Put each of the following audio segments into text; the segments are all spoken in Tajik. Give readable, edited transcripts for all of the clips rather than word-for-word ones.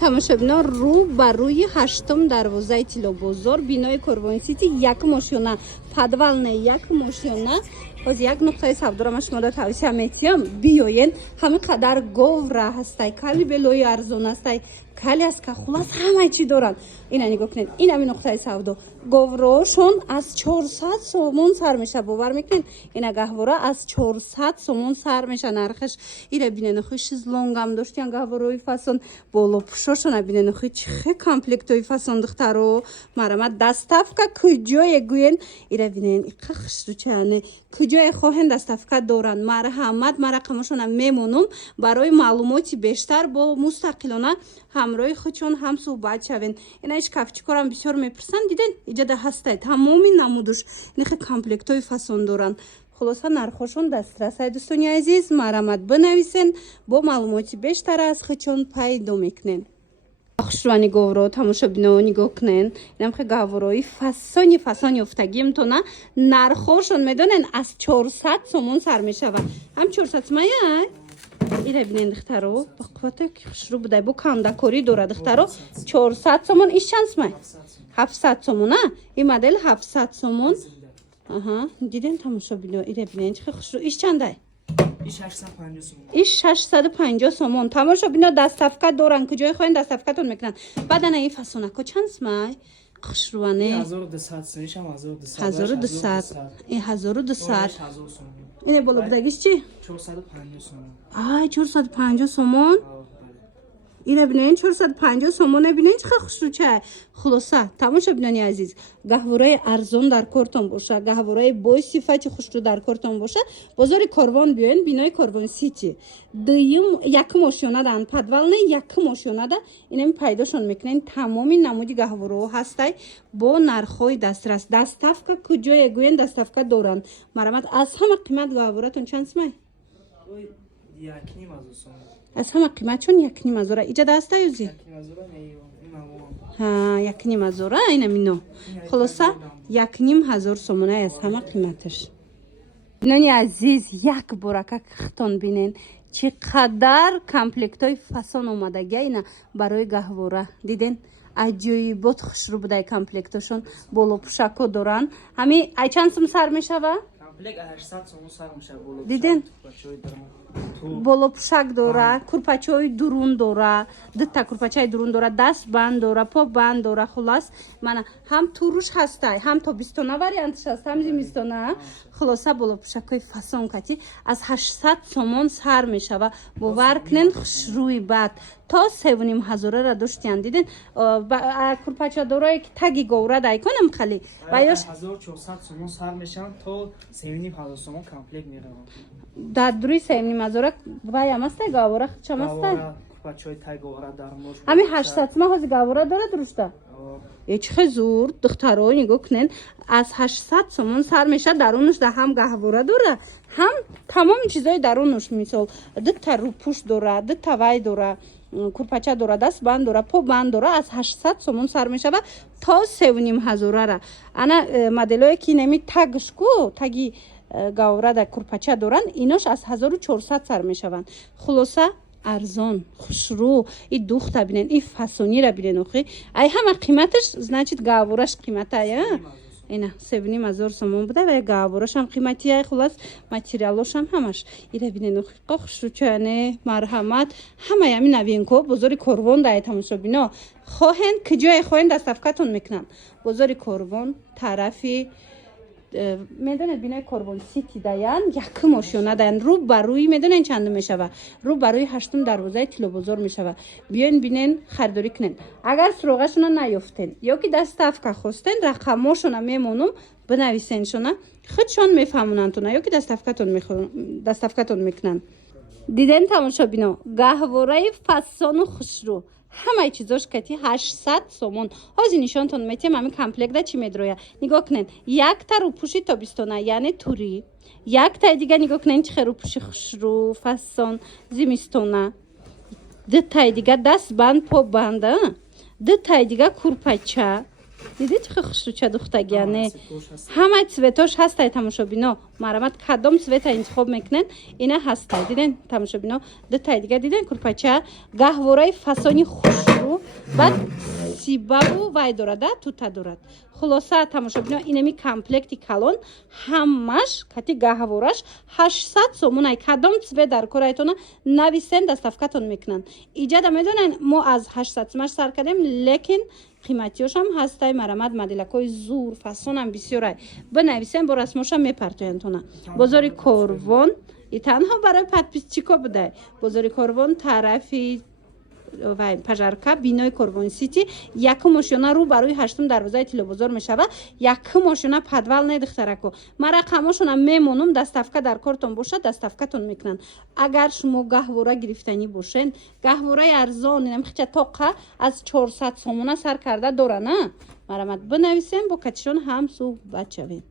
тамошобинон рӯ ба рӯи 8-ум дарвозаи Тиллобозор бинои Корвон Сити як мошина подвалне як мошина ҳозир як нуқтаи савдоро ман шуморо тавсия метиҳам биёен ҳамин қадар говра ҳастай кали белои арзон ҳастай кали аст ка хулас ҳамаи чӣ доранд ина нигоҳ кунед ин ҳамин нуқтаи савдо говраҳошон аз 400 сомон сар меша бовар мекунед ина гаҳвора аз 400 сомон сар меша нархаш ира бинед охи шезлонгам доштиян гаҳвораи фасон болопӯшошона бинед охи чихе комплектои фасон духтаро марама доставка куҷое гӯен ира бинед иқа хушручаяне куҷое хоҳен доставка доранд марҳамат ман рақамашона мемонам барои маълумоти бештар бо мустақилона ҳамроҳи худшон ҳам суҳбат шавен ина шкафчикорам бисёр мепурсанд диден иҷада ҳастай тамоми намудуш нихе комплектои фасон доранд хулоса нархошон дастрасай дӯстони азиз марҳамат бинависен бо маълумоти бештар аз худшон пайдо мекунен хушрӯани говро тамошобино нигоҳ кунен инам хе гаҳворои фасон ёфтагӣ имтона нархошон медонен аз 400 сомон сар мешавад ҳам 400 сомаяй ира бинен духтаро ба қуввате ки хушрӯ будай бо кандакорӣ дора духтаро 400 сомон иш чанд сомай 700 сомон а ин модел 700 сомон аҳа диден тамошобино ира бинен чихе хушрӯ иш чандай иш 650 сомон тамошобино доставка доранд куҷои хоҳен доставкатон мекунанд баъдана ин фасонако чанд сомай хушрӯане 1200 ин 1200 ин боло будагиш чи 450 сомон ай 450 сомон ира бинен 450 сомон бинен чихе хушрӯча хулоса тамошобинони азиз гаҳвораи арзон дар кортон боша гаҳвораи босифати хушрӯ дар кортон боша бозори Корвон биёен бинои Корвон Сити дуюм як мошина дан подвалне як мошина да инами пайдошон мекунен тамоми намуди гаҳвораҳо ҳастай бо нархҳои дастрас доставка куҷое гӯен доставка доранд марҳамат аз ҳама қимат гаҳворатон чанд сомай аз ҳама қимат чун 1,5 иҷада ҳаста юзи ҳа 1,5 инамино хулоса 1,5 сомонаи аз ҳама қиматаш бинони азиз як борака хитон бинен чӣ қадар комплектои фасон омадагия ина барои гаҳвора диден аҷоибот хушрӯ будай комплектошон болопӯшако доранд ҳами ай чанд сум сар мешава диден болопӯшак дора курпачаҳои дурун дора дутта курпачаи дурун дора дастбанд дора побанд дора хулос мана ҳам туруш ҳастай ҳам тобистона варианташ аст ҳам зимистона хулоса болопӯшакҳои фасон кати аз 800 сомон сар мешава бовар кунен хушрӯи бад то 3,5 доштиян диден курпачадорое ки таги говра дайконам хали ва ёш 1400 сомон сар мешаванд то 3,5 сомон комплект мераванд дар дуруи 3,5 ваям астай гаҳвора чам астай курпачаи тай говра дар мош ҳами 800 сомон ҳозир гаҳвора дора дурушта чихе зур духтаро нигоҳ кунен аз 800 сомон сар меша дарунаш да ҳам гаҳвора дора ҳам тамоми чизои дарунаш мисол дутта рӯпӯш дора дутта вай дора курпача дора дастбанд дора побанд дора аз 800 сомон сар мешава то 3,5 ана моделое ки неми тагшку таги гаҳвора да курпача доранд инош аз 1400 сар мешаванд хулоса арзон хушрӯ и духта бинен и фасонира бинен охи ай ҳама қиматаш значит гаҳвораш қиматая ина 7,5 сомон буда вале гаҳворашам қиматия хулас материалошам ҳамаш ира бинен охи хушрӯчаяне марҳамат ҳамаи ҳамин новинко бозори Корвон дай тамошобино хоҳен куҷое хоҳен доставкатон мекунанд бозори Корвон тарафи медонед бинои Корвон Сити даян як мошина даян рӯ ба рӯи медонен чандум мешава рӯ ба рӯи 8-ум дарвозаи Тиллобозор мешава биён бинен харидорӣ кунен агар суроғашона наёфтен ё ки доставка хостен рақамошона мемонум бинависеншона худшон мефаҳмонандтона ё ки доставкатон мекунанд диден тамошобино гаҳвораи фасону хушрӯ ҳамаи чизош кати 800 сомон ҳозир нишонтон метиҳам ҳамин комплектда чӣ медроя нигоҳ кунен якта рӯпӯши тобистона яъне тури яктаи дига нигоҳ кунен чихе рӯпӯши хушрӯ фасон зимистона дутаи дига дастбанд побанда дутаи дига курпача دیدی چه خوشروچه دختگیانه سپوش هست. همه цветош هستای تماشابینا مرامت کدام цвета انتخاب میکنن اینا هستای دیدن تماشابینا دو تای دیگه دیدن کورپاچه گهوارای فسانی خوشرو بعد سیبابو وای دارد توتا دارد خلاصه تماشابینا اینمی کامپлекتی کالون همش کتی گهوارش 800 сомонай کدام цвет در کورایتون نویسن دستافکتون میکنن ایجاد میدونن ما از 800 сомаш سر کردیم لیکن قیمتیش هم هستای مرامت مدلکای زور فسون هم بسیاره بنویسن با رسمش هم میپرتوین تونا بازار کاروان ای تنها برای подписчика بوده بازار کاروان طرفی و پژارکا بینای کاروان سیتی یک ماشینا رو برای هشتم دروازه تیلو بازار میشوه یک ماشینا پدوال ندخترکو ما رقماشون هم میمونم دستافکا در کارتون باشه دستافکتون میکنن اگر شما گهواره گرفتنی باشین گهواره ارزان اینم خیلی تاقه از 400 سومونه سر کرده داره نه مرامت بنویسین با کتشون هم صحبت شوین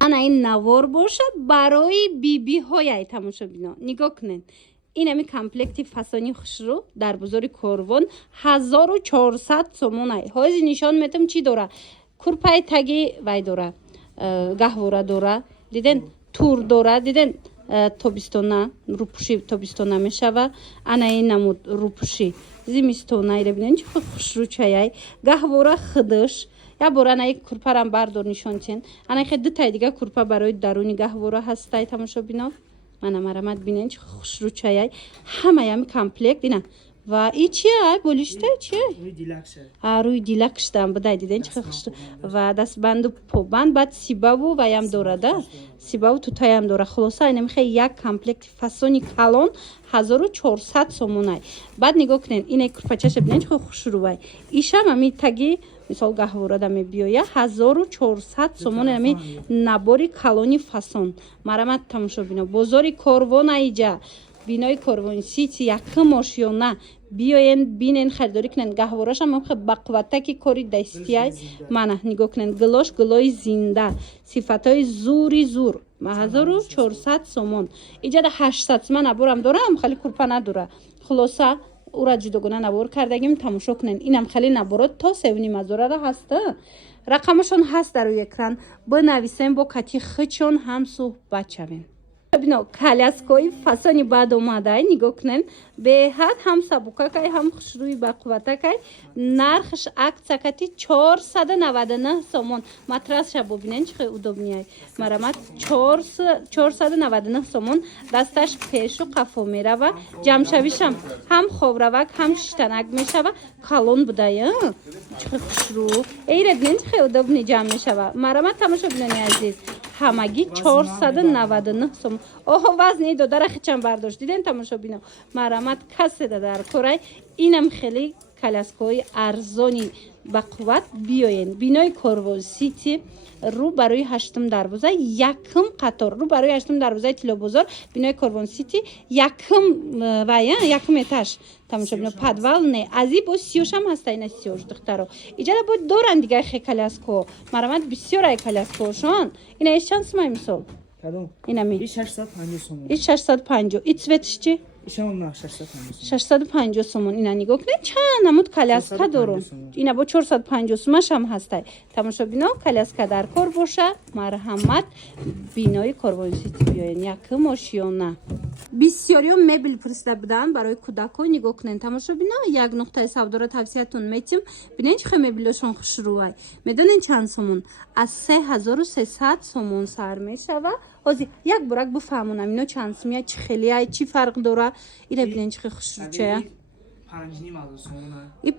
انا این نوار باشه برای بی های تماشابینا نگاه کنین این همی کامپлекتی فسانی خوشرو در بازار کاروان 1400 سومونه هایزی نشان میتم چی داره کورپای تگی وای داره گهواره داره دیدن تور داره دیدن توبیستونا روپوشی توبیستونا میشوه انا این نمود روپوشی زیمیستونا ایره بینن چی خوشرو چایای گهواره خدش یا برای یک کورپا هم بردار نشان چین انا خیلی دو تای دیگه کورپا برای درونی گهواره هستای تماشابینا من مرامت بینن چه خوش رو چایای همه همی کامپلکت اینا و ای چیه بولیشته چیه روی دیلکشه روی دیلکش دام بدای دیدن چه خوش و دست بند و پوبند بعد سیباو و هم دورده سیباو تو تای هم دوره خلاصه اینم خیلی یک کامپلکت فسونی کالون 1400 سومونه بعد نگاه کنین این یک کورپاچش بینن چه خوش رو وای ایشم همی تگی مثال گهواره دمی بیایا 1400 سومون همی نباری کالونی فسون مرامت تماشابینا بازاری کاروان ایجا بینای کاروان سیتی یک ماشیونه بیاین بینین خریداری کنن گهواره‌ش هم خیلی بقوته کاری دستیای منه نگاه کنن گلاش گلای زنده صفاتای زوری زور 1400 سومون ایجاد 800 سومن نبارم داره هم خیلی کورپا نداره خلاصه او را جداگانه نبار کردگیم تماشا کنین اینم خیلی نبارات تا 7.5 را هسته رقمشون هست در روی اکران بنویسین با کتی خچون هم صحبت شوین ببینو کالیاسکوی فسانی بعد اومده نگاه کنین به حد هم سبوکه هم خوشروی با قوته که نرخش اکسکتی 499 سومون مترس شب ببینین چه удобнее مرامت 499 سومون دستش پیش و قفو میره جمع شویشم هم خوروک هم شتنک میشه و کالون بوده چه خوشرو ایره بینین چه удобнее جمع میشه مرامت تماشا بینین عزیز همگی 499 سومون اوه وزنی دو در خیچم برداشت دیدین تماشا بینم مرامت کسی در کره اینم خیلی کالاسکوی ارزانی با قوت بیاین بینای کاروان سیتی رو برای هشتم دروازه یکم قطار رو برای هشتم دروازه تیلو بازار بینای کاروان سیتی یکم و یکم اتاش تماشا بینم پدوال نه ازی با سیوش هم هسته این سیوش دخترو ایجاد بود دورن دیگه خیلی کالاسکو مرامت بسیار ای کالاسکوشان این ایش چند سمای مثال کدوم اینمی این 650 سومون این 650 این цветش چی؟ ایشون نه 650 650 سومون اینا نگاه کنید چند نمود کالاسکا دارن اینا با 450 سومش هم هسته تماشا بینا کالاسکا در کار باشه مرحمت بینای کاروان سیتی بیاین یک ماشیونه بسیاری مبل فرسته بدن برای کودکان نگاه کنین تماشا بینا یک نقطه سودا را توصیه‌تون میتیم ببینین چه مبلشون خوشروای میدونین چند سومون از 3300 سومون سر میشه و ازی یک برک بفهمونم اینا چند سومیه چه خیلی چی فرق داره اینا ببینین چه خوشروچه 5.5 سومونه این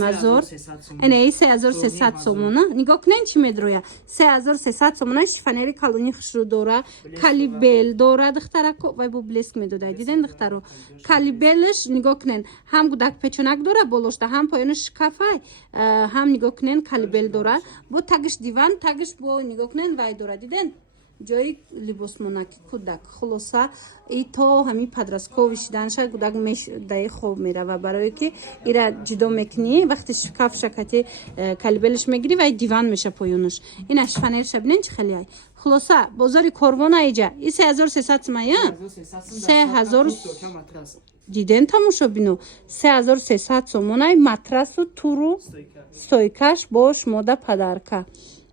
5.5 اینه 3300 سومونه نگاه کنین چی میدرویه 3300 سومونه شیفانری کالونی خوشرو داره کالیبل داره دخترکو وای بو بلسک میدوده دیدن دخترو کالیبلش نگاه کنین هم گودک پچونک داره بولشته هم پایانش شکافه هم نگاه کنین کالیبل داره با تگش دیوان تگش با نگاه کنین وای داره دیدن جای لباس مناکی کودک خلاصه ای تا همین پدرسکویش دانشه کودک میش دای خوب میره و برای که ایرا جدا میکنی وقتی شکاف شکتی کالبلش میگیری و دیوان میشه پایونش این اشفنر شبینن چه خیلی ای خلاصه بازار کاروان ایجا این 3300 سمایه 3000 диден тамошобино 3300 сомонай матрасу туру стойкаш бо шумода падарка.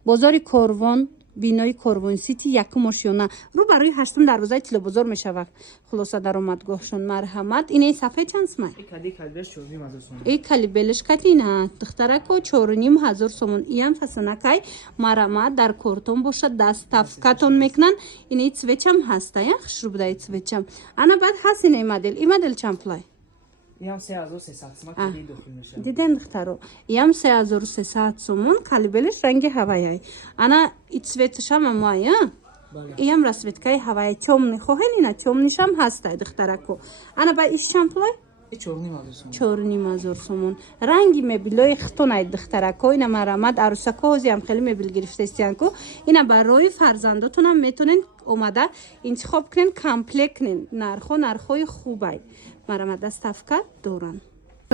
бозори корвон бинои корвон сити якум ошёна рӯ барои 8 дарвозаи тилобозор мешавад. хулоса даромадгоҳшон марҳамат. инаи сафҳаи чанд сомон? и калибелешкати ина духтарако 4500 сомон. иам фасонакай марҳамат дар кортон бошад даставкатон мекунанд. инаи цветчам ҳаста я хушрӯ будаи цветчам. ана баъд ҳаст инаи модел. и модел чанд пулай? Иам 3300 сомон калиб дохил мешавад. диден духтаро иам 3300 сомон калибелеш ранги ҳаваяй. ана и цветшам амоя иам расветкаи ҳаваяй чомни хоҳен ина чомнишам ҳастай духтарако. ана ба ишам пулай 4500 сомон. ранги мебелои хитонай духтарако ина марҳамат арӯсако ҳозиам хеле мебел гирифтастиянку. ина барои фарзандотонам метонен омада интихоб кунен комплект кунен. нархҳои хубай марҳамат даставка доранд.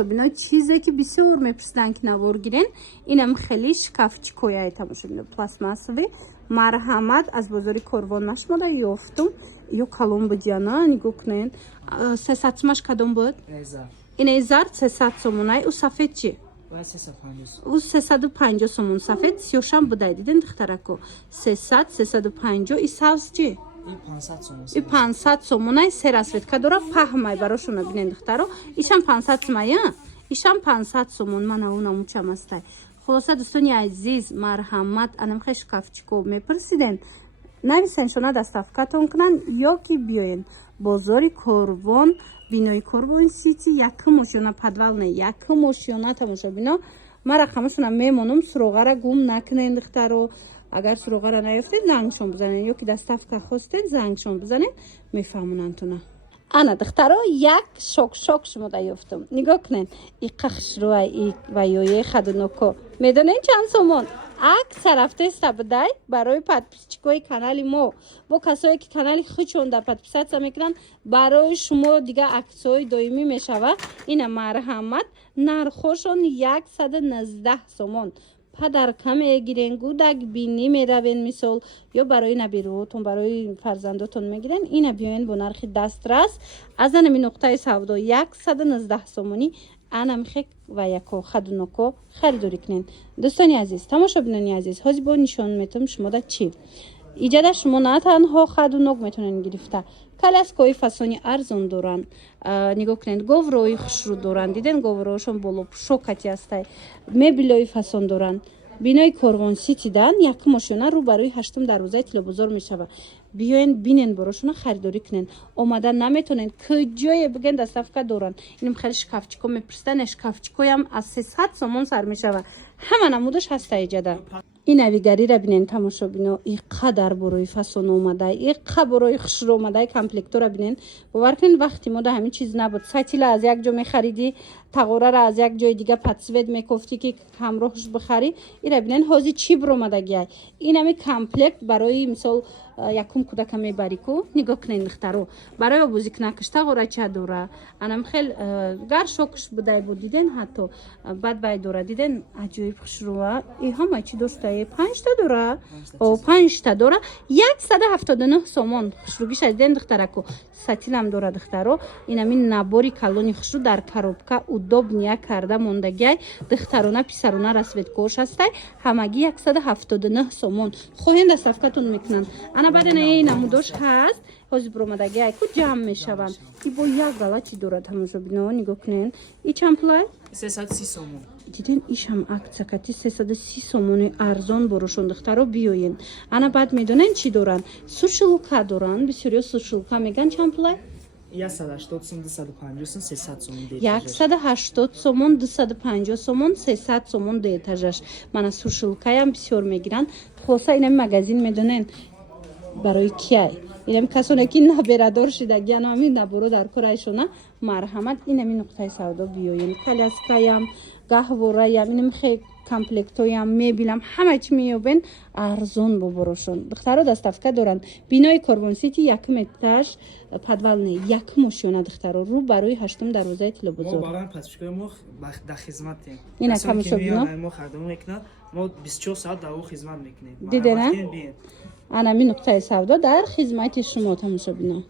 бинои чизе ки бисёр мепурсидан ки навор гирен инам хеле шкафчикояй тамошобино пластмассови марҳамат аз бозори корвон нашмода ёфтум. ё коломбоҷана нигоҳ кунен 300 сомаш кадом буд? инаи зар 300 сомонай. ӯ сафед чи? ӯ 350 сомон сафед сиёшам будай. диден духтарако 300 и савз чи? и 500 сомонай. се расветка дора паҳмай барошона бинен духтаро. ишам 500 сомая? ишам 500 сомон. мана унамучам астай. хулоса дӯстони азиз марҳамат анам хе шкафчико мепурсиден нависен шона даставкатон кунан ё ки биёен бозори корвон бинои корвон сити якум ошёна подвалне якум ошёна тамошобино. ман рақамашона мемонам суроғара гум накунен духтаро. агар суроғара наёфтед зангшон бизанен ё ки даставка хостед зангшон бизанен мефаҳмонантуна. ана духтаро як шок шумода ёфтум. нигоҳ кунен и қахшруай и ваёе хадуноко медонен чанд сомон? акса рафтеста будай барои подписчикои канали мо бо касое ки канали хучонда подписатсия мекунанд барои шумо дига аксҳои доимӣ мешава. ина марҳамат нархошон 119 сомон. падарка мегирен гудак бинӣ меравен мисол ё барои набироҳотон барои фарзандотон мегирен. ина биёен бо нархи дастрас аз анами нуқтаи савдо 119 сомонӣ анамхек ва яко хадуноко харидорӣ кунен. дӯстони азиз тамошобинони азиз ҳозир бо нишон метавонам шумода чи иҷада шумо на танҳо хадунок метавонен гирифта каляскои фасони арзон доранд. нигоҳ кунед говрои хушрӯ доранд. диден говроошон болопӯшокати астай. мебелои фасон доранд. бинои корвон ситидан якум ошёна рӯ барои 8 дарвозаи тилобозор мешавад. биёен бинен борошона харидорӣ кунен. омада наметонен куҷое биген даставка доранд. инам хеле шкафчико мепурсидан шкафчикоям аз 300 сомон сар мешавад. ҳама намудаш ҳаста иҷада. ин авигарира бинен тамошобино иқадар борои фасон омадай иқа борои хушрӯ омадаи комплектора бинен. бовар кунед вақти мода ҳамин чиз набуд. сатила аз як ҷо мехаридӣ тағорара аз як ҷои дига подсвет мекофтӣ ки ҳамроҳш бихарӣ. ира бинен ҳозир чӣ биромадагиай. ин ҳами комплект барои мисол якум кӯдака мебарику. нигоҳ кунед духтаро барои обузикнакаш тағорача дора. анам хел гар шокш будай буд. диден ҳатто бад бай дора. диден аҷоиб хушрӯа и ҳама чӣ доста 5 та дора. 5 та дора 179 сомон. хушрӯгиша диден духтарако сатилам дора духтаро. ин ҳамин набори калони хушрӯ дар коробка удобния карда мондагиай духтарона писарона расветкош ҳастай. ҳамагӣ 179 сомон. хоҳен даставкатон мекунанд. ана баъден намудош ҳаст ҳозир биромадагиай ку ҷамъ мешаванд. и бо як галачи дора тамошобино нигоҳ кунен. и чанд пулай? 330 сомон. диден ишам аксакати 330 сомони арзон борошон духтаро биёен. ана баъд медонен чӣ доранд? сушилка доранд. бисёриё сушилка меган чанд пулай? 180 сомон 250 сомон 300 сомон 180 сомон 250 сомон 300 сомон деэтажаш. мана сушилкаям бисёр мегиранд. хулоса инами магазин медонен барои кияй? инами касоне ки наберадор шидагиян ҳамин наборо дар корайшона марҳамат. инами нуқтаи савдо биёен. каляскаям гаҳвораям инами хе комплектоям мебилам ҳама чӣ меёбен арзон боборошон. духтаро даставка доранд. бинои корвон сити якум этаж подвалне якум ошёна духтаро рӯ барои 8 дарвозаи тилобозор. мо барои подписчикои мо дар хизматем. ина камошобино мо хадмат мекунад. мо 24 соат дар хизмат мекунем. дидена анами нуқтаи савдо дар хизмати шумо тамошобино.